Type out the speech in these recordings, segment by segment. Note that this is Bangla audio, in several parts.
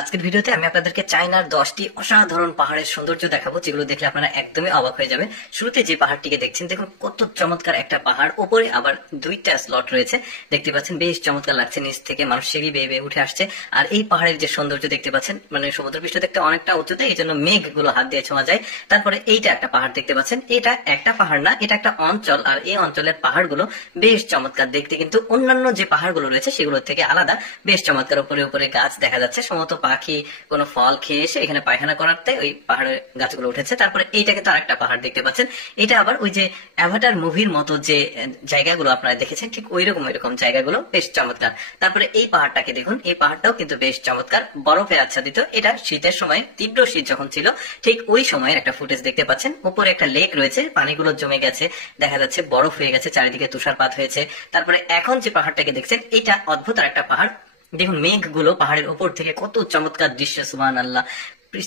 আজকের ভিডিওতে আমি আপনাদেরকে চায়নার 10টি অসাধারণ পাহাড়ের সৌন্দর্য দেখাবো, যেগুলো দেখলে আপনারা একদমই অবাক হয়ে যাবে। শুরুতে যে পাহাড়টিকে দেখছেন, দেখুন কত চমৎকার একটা পাহাড়। উপরে আবার দুইটা স্লট রয়েছে, দেখতে পাচ্ছেন বেশ চমৎকার লাগছে। নিচ থেকে মানুষ সিঁড়ি বেয়ে বেয়ে উঠে আসছে। আর এই পাহাড়ের যে সৌন্দর্য দেখতে পাচ্ছেন, মানে সমুদ্রপৃষ্ঠ দেখতে অনেকটা উঁচুতে, এই জন্য মেঘগুলো হাত দিয়ে ছোঁয়া যায়। তারপরে এইটা একটা পাহাড় দেখতে পাচ্ছেন, এটা একটা পাহাড় না, এটা একটা অঞ্চল। আর এই অঞ্চলের পাহাড়গুলো বেশ চমৎকার দেখতে, কিন্তু অন্যান্য যে পাহাড়গুলো রয়েছে সেগুলোর থেকে আলাদা, বেশ চমৎকার। উপরে উপরে গাছ দেখা যাচ্ছে, সম্ভবত পাখি কোনো ফল খেয়ে এসে এখানে পায়খানা করাতে ওই পাহাড়ের গাছগুলো উঠেছে। তারপরে এইটা কিন্তু আরেকটা পাহাড় দেখতে পাচ্ছেন, এটা আবার ওই যে অ্যাভাটার মুভির মতো যে জায়গাগুলো আপনারা দেখেছেন, ঠিক ওইরকম জায়গাগুলো বেশ চমৎকার। তারপরে এই পাহাড়টাকে দেখুন, এই পাহাড়টাও কিন্তু বেশ চমৎকার, বরফে আচ্ছাদিত। এটা শীতের সময়, তীব্র শীত যখন ছিল ঠিক ওই সময়ের একটা ফুটেজ দেখতে পাচ্ছেন। উপরে একটা লেক রয়েছে, পানিগুলো জমে গেছে, দেখা যাচ্ছে বরফ হয়ে গেছে, চারিদিকে তুষারপাত হয়েছে। তারপরে এখন যে পাহাড়টাকে দেখছেন, এটা অদ্ভুত আর একটা পাহাড়। দেখুন মেঘগুলো পাহাড়ের উপর থেকে, কত চমৎকার দৃশ্য, সুবহানাল্লাহ।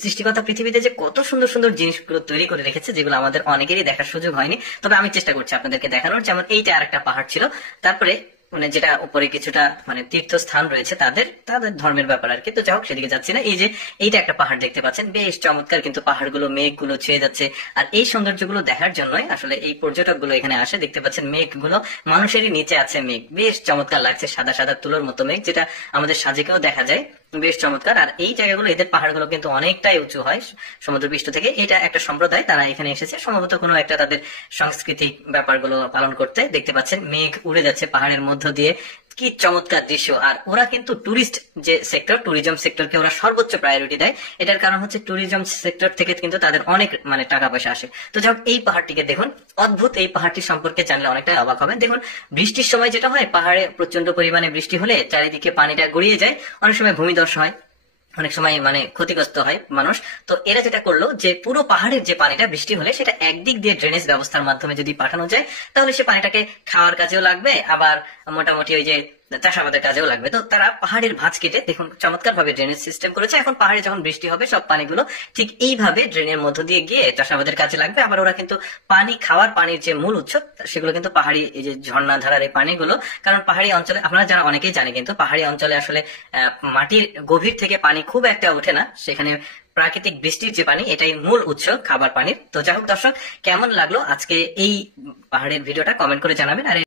সৃষ্টিকর্তা পৃথিবীতে যে কত সুন্দর সুন্দর জিনিসগুলো তৈরি করে রেখেছে, যেগুলো আমাদের অনেকেরই দেখার সুযোগ হয়নি, তবে আমি চেষ্টা করছি আপনাদেরকে দেখানোর। যেমন এইটা আর একটা পাহাড় ছিল। তারপরে মানে যেটা উপরে কিছুটা মানে তীর্থস্থান রয়েছে, তাদের তাদের ধর্মের ব্যাপার আর কি। তো যাই হোক, সেদিকে যাচ্ছি না। এই যে এইটা একটা পাহাড় দেখতে পাচ্ছেন, বেশ চমৎকার, কিন্তু পাহাড়গুলো মেঘগুলো ছুঁয়ে যাচ্ছে। আর এই সৌন্দর্যগুলো দেখার জন্যই আসলে এই পর্যটকগুলো এখানে আসে। দেখতে পাচ্ছেন মেঘগুলো মানুষেরই নিচে আছে মেঘ, বেশ চমৎকার লাগছে, সাদা সাদা তুলোর মতো মেঘ, যেটা আমাদের সাজেকেও দেখা যায়, বেশ চমৎকার। আর এই জায়গাগুলো, এদের পাহাড়গুলো কিন্তু অনেকটাই উঁচু হয় সমুদ্রপৃষ্ঠ থেকে। এটা একটা সম্প্রদায়, তারা এখানে এসেছে সম্ভবত কোনো একটা তাদের সাংস্কৃতিক ব্যাপারগুলো পালন করতে। দেখতে পাচ্ছেন মেঘ উড়ে যাচ্ছে পাহাড়ের মধ্য দিয়ে, কি চমৎকার দৃশ্য। আর ওরা কিন্তু টুরিস্ট যে সেক্টর, ট্যুরিজম সেক্টরকে ওরা সর্বোচ্চ প্রায়োরিটি দেয়। এটার কারণ হচ্ছে ট্যুরিজম সেক্টর থেকে কিন্তু তাদের অনেক মানে টাকা পয়সা আসে। তো যাই হোক, এই পাহাড়টিকে দেখুন, অদ্ভুত। এই পাহাড়টি সম্পর্কে জানলে অনেকটাই অবাক হবেন। দেখুন বৃষ্টির সময় যেটা হয়, পাহাড়ে প্রচন্ড পরিমাণে বৃষ্টি হলে চারিদিকে পানিটা গড়িয়ে যায়, অনেক সময় ভূমিধস হয়, অনেক সময় মানে ক্ষতিগ্রস্ত হয় মানুষ। তো এরা যেটা করলো, যে পুরো পাহাড়ের যে পানিটা বৃষ্টি হলে সেটা একদিক দিয়ে ড্রেনেজ ব্যবস্থার মাধ্যমে যদি পাঠানো যায়, তাহলে সে পানিটাকে খাওয়ার কাজেও লাগবে, আবার মোটামুটি ওই যে চাষাবাদের কাজেও লাগবে। তো তারা পাহাড়ের ভাঁজ কেটে দেখুন চমৎকার ভাবে ড্রেনেজ সিস্টেম করেছে। এখন পাহাড়ে যখন বৃষ্টি হবে, সব পানিগুলো ঠিক এইভাবে ড্রেনের মধ্য দিয়ে গিয়ে চাষাবাদের কাজে লাগবে। আবার ওরা কিন্তু পানি, খাওয়ার পানির যে মূল উৎস, সেগুলো কিন্তু পাহাড়ি এই যে ঝর্ণা ধারার এই পানিগুলো। কারণ পাহাড়ি অঞ্চলে, আপনারা যারা অনেকেই জানে, কিন্তু পাহাড়ি অঞ্চলে আসলে মাটির গভীর থেকে পানি খুব একটা ওঠে না, সেখানে প্রাকৃতিক বৃষ্টির যে পানি, এটাই মূল উৎস খাবার পানির। তো যাই হোক দর্শক, কেমন লাগলো আজকে এই পাহাড়ের ভিডিওটা কমেন্ট করে জানাবেন। আর